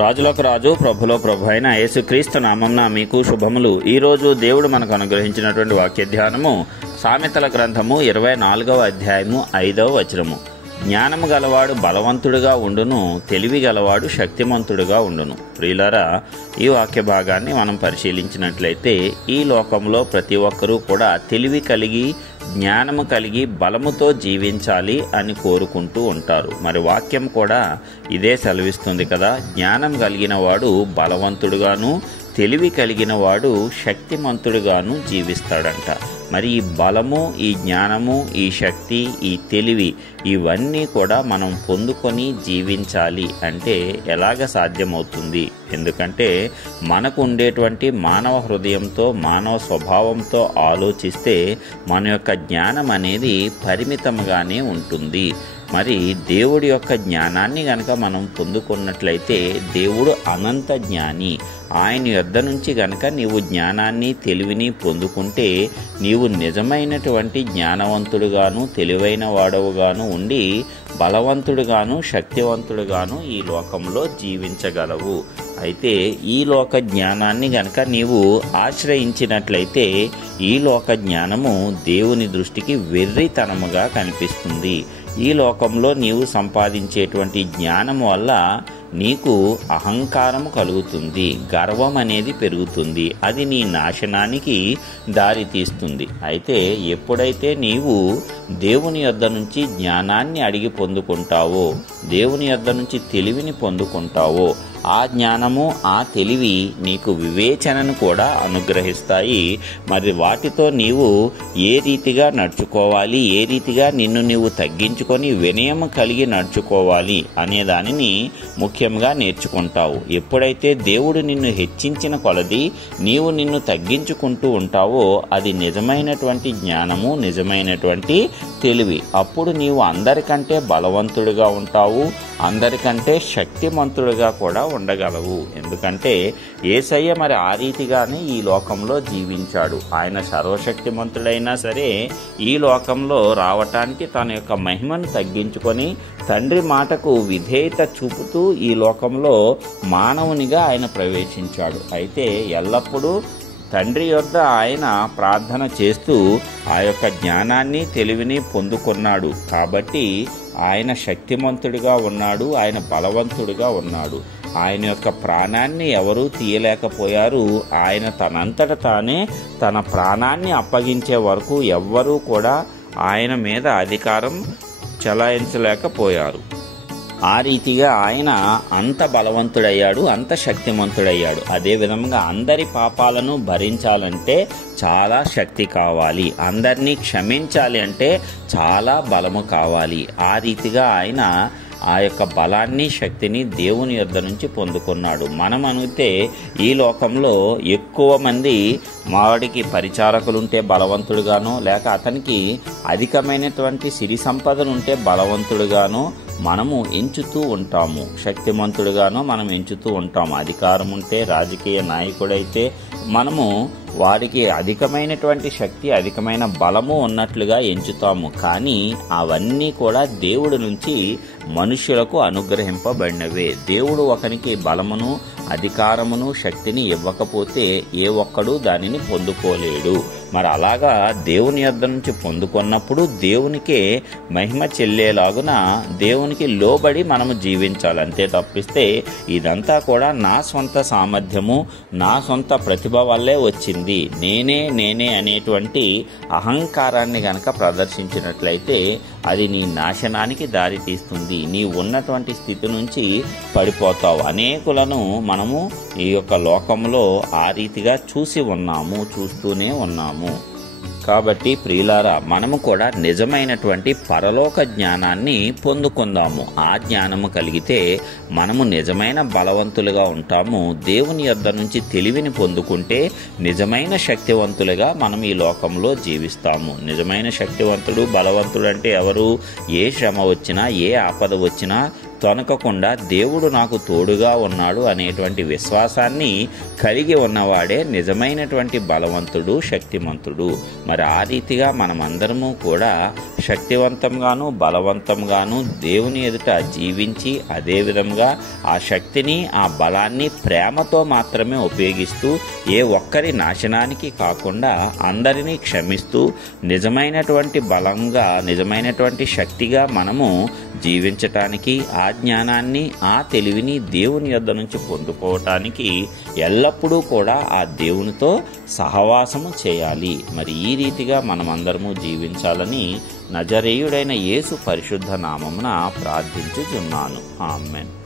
రాజులకు రాజు ప్రభులో ప్రభు అయిన యేసుక్రీస్తు నామమున మీకు శుభములు. ఈరోజు దేవుడు మనకు అనుగ్రహించినటువంటి వాక్య ధ్యానము సామెతల గ్రంథము 24వ అధ్యాయము 5వ వచనము. జ్ఞానము గలవాడు బలవంతుడుగా ఉండును, తెలివి గలవాడు శక్తిమంతుడుగా ఉండును. ప్రియులారా, ఈ వాక్య భాగాన్ని మనం పరిశీలించినట్లయితే ఈ లోకంలో ప్రతి ఒక్కరూ కూడా తెలివి కలిగి జ్ఞానము కలిగి బలముతో జీవించాలి అని కోరుకుంటూ ఉంటారు. మరి వాక్యం కూడా ఇదే సెలవిస్తుంది కదా. జ్ఞానం కలిగిన వాడు బలవంతుడుగాను, తెలివి కలిగిన వాడు శక్తిమంతుడుగాను జీవిస్తాడంట. మరి ఈ బలము, ఈ జ్ఞానము, ఈ శక్తి, ఈ తెలివి ఇవన్నీ కూడా మనం పొందుకొని జీవించాలి అంటే ఎలాగ సాధ్యమవుతుంది? ఎందుకంటే మనకు ఉండేటువంటి మానవ హృదయంతో, మానవ స్వభావంతో ఆలోచిస్తే మన యొక్క జ్ఞానం అనేది పరిమితంగానే ఉంటుంది. మరి దేవుడి యొక్క జ్ఞానాన్ని గనక మనం పొందుకున్నట్లయితే దేవుడు అనంత జ్ఞాని. ఆయన యొద్ద నుంచి గనక నీవు జ్ఞానాన్ని, తెలివిని పొందుకుంటే నీవు నిజమైనటువంటి జ్ఞానవంతుడుగాను, తెలివైన వాడవుగాను ఉండి బలవంతుడుగాను, శక్తివంతుడుగాను ఈ లోకంలో జీవించగలవు. అయితే ఈ లోక జ్ఞానాన్ని గనక నీవు ఆశ్రయించినట్లయితే ఈ లోక జ్ఞానము దేవుని దృష్టికి వెర్రితనముగా కనిపిస్తుంది. ఈ లోకంలో నీవు సంపాదించేటువంటి జ్ఞానం వల్ల నీకు అహంకారము కలుగుతుంది, గర్వం అనేది పెరుగుతుంది. అది నీ నాశనానికి దారి తీస్తుంది. అయితే ఎప్పుడైతే నీవు దేవుని యొద్ద నుంచి జ్ఞానాన్ని అడిగి పొందుకుంటావో, దేవుని యొద్ద నుంచి తెలివిని పొందుకుంటావో, ఆ జ్ఞానము, ఆ తెలివి నీకు వివేచనను కూడా అనుగ్రహిస్తాయి. మరి వాటితో నీవు ఏ రీతిగా నడుచుకోవాలి, ఏ రీతిగా నిన్ను నీవు తగ్గించుకొని వినయం కలిగి నడుచుకోవాలి అనే దానిని ముఖ్యంగా నేర్చుకుంటావు. ఎప్పుడైతే దేవుడు నిన్ను హెచ్చించిన కొలది నీవు నిన్ను తగ్గించుకుంటూ ఉంటావో అది నిజమైనటువంటి జ్ఞానము, నిజమైనటువంటి తెలివి. అప్పుడు నీవు అందరికంటే బలవంతుడిగా ఉంటావు, అందరికంటే శక్తిమంతుడిగా కూడా ఉండగలవు. ఎందుకంటే యేసయ్య మరి ఆ రీతిగానే ఈ లోకంలో జీవించాడు. ఆయన సర్వశక్తిమంతుడైనా సరే ఈ లోకంలో రావటానికి తన యొక్క మహిమను తగ్గించుకొని తండ్రి మాటకు విధేయత చూపుతూ ఈ లోకంలో మానవునిగా ఆయన ప్రవేశించాడు. అయితే ఎల్లప్పుడూ తండ్రి యొద్ద ఆయన ప్రార్థన చేస్తూ ఆ యొక్క జ్ఞానాన్ని, తెలివిని పొందుకున్నాడు. కాబట్టి ఆయన శక్తిమంతుడిగా ఉన్నాడు, ఆయన బలవంతుడిగా ఉన్నాడు. ఆయన యొక్క ప్రాణాన్ని ఎవరూ తీయలేకపోయారు. ఆయన తనంతట తానే తన ప్రాణాన్ని అప్పగించే వరకు ఎవ్వరూ కూడా ఆయన మీద అధికారం చెలాయించలేకపోయారు. ఆ రీతిగా ఆయన అంత బలవంతుడయ్యాడు, అంత శక్తిమంతుడయ్యాడు. అదేవిధంగా అందరి పాపాలను భరించాలంటే చాలా శక్తి కావాలి, అందరినీ క్షమించాలి అంటే చాలా బలము కావాలి. ఆ రీతిగా ఆయన ఆ యొక్క బలాన్ని, శక్తిని దేవుని యొద్ద నుంచి పొందుకున్నాడు. మనం అనిగితే ఈ లోకంలో ఎక్కువ మంది వాడికి పరిచారకులుంటే బలవంతుడుగానో, లేక అతనికి అధికమైనటువంటి సిరి సంపదలుంటే బలవంతుడుగానో మనము ఎంచుతూ ఉంటాము. శక్తిమంతుడుగానో మనం ఎంచుతూ ఉంటాము. అధికారం ఉంటే, రాజకీయ నాయకుడైతే మనము వారికి అధికమైనటువంటి శక్తి, అధికమైన బలము ఉన్నట్లుగా ఎంచుతాము. కానీ అవన్నీ కూడా దేవుడి నుంచి మనుష్యులకు అనుగ్రహింపబడినవే. దేవుడు ఒకనికి బలమును, అధికారమును, శక్తిని ఇవ్వకపోతే ఏ ఒక్కడూ దానిని పొందుకోలేడు. మరి అలాగా దేవుని యొద్ద నుంచి పొందుకున్నప్పుడు దేవునికే మహిమ చెల్లేలాగున దేవునికి లోబడి మనము జీవించాలి. అంతే తప్పిస్తే ఇదంతా కూడా నా సొంత సామర్థ్యము, నా సొంత ప్రతిభ వల్లే వచ్చింది, నేనే అనేటువంటి అహంకారాన్ని గనక ప్రదర్శించినట్లయితే అది నీ నాశనానికి దారి తీస్తుంది. నీ ఉన్నటువంటి స్థితి నుంచి పడిపోతావు. అనేకులను మనము ఈ యొక్క లోకంలో ఆ రీతిగా చూస్తూనే ఉన్నాము. కాబట్టి ప్రియులారా, మనము కూడా నిజమైనటువంటి పరలోక జ్ఞానాన్ని పొందుకుందాము. ఆ జ్ఞానము కలిగితే మనము నిజమైన బలవంతులుగా ఉంటాము. దేవుని యొద్ద నుంచి తెలివిని పొందుకుంటే నిజమైన శక్తివంతులుగా మనం ఈ లోకంలో జీవిస్తాము. నిజమైన శక్తివంతుడు, బలవంతుడు అంటే ఎవరు? ఏ శ్రమ వచ్చినా, ఏ ఆపద వచ్చినా తొనకకుండా దేవుడు నాకు తోడుగా ఉన్నాడు అనేటువంటి విశ్వాసాన్ని కలిగి ఉన్నవాడే నిజమైనటువంటి బలవంతుడు, శక్తిమంతుడు. మరి ఆ రీతిగా మనమందరము కూడా శక్తివంతంగాను బలవంతంగాను దేవుని ఎదుట జీవించి అదే విధంగా ఆ శక్తిని ఆ బలాన్ని ప్రేమతో మాత్రమే ఉపయోగిస్తూ ఏ ఒక్కరి నాశనానికి కాకుండా అందరినీ క్షమిస్తూ నిజమైనటువంటి బలంగా నిజమైనటువంటి శక్తిగా మనము జీవించటానికి ఆ జ్ఞానాన్ని ఆ తెలివిని దేవుని యొద్ద నుంచి పొందుకోవటానికి ఎల్లప్పుడూ కూడా ఆ దేవునితో సహవాసము చేయాలి. మరి ఈ రీతిగా మనమందరము జీవించాలని నజరేయుడైన యేసు పరిశుద్ధ నామమున ప్రార్థించుచున్నాను. ఆమేన్.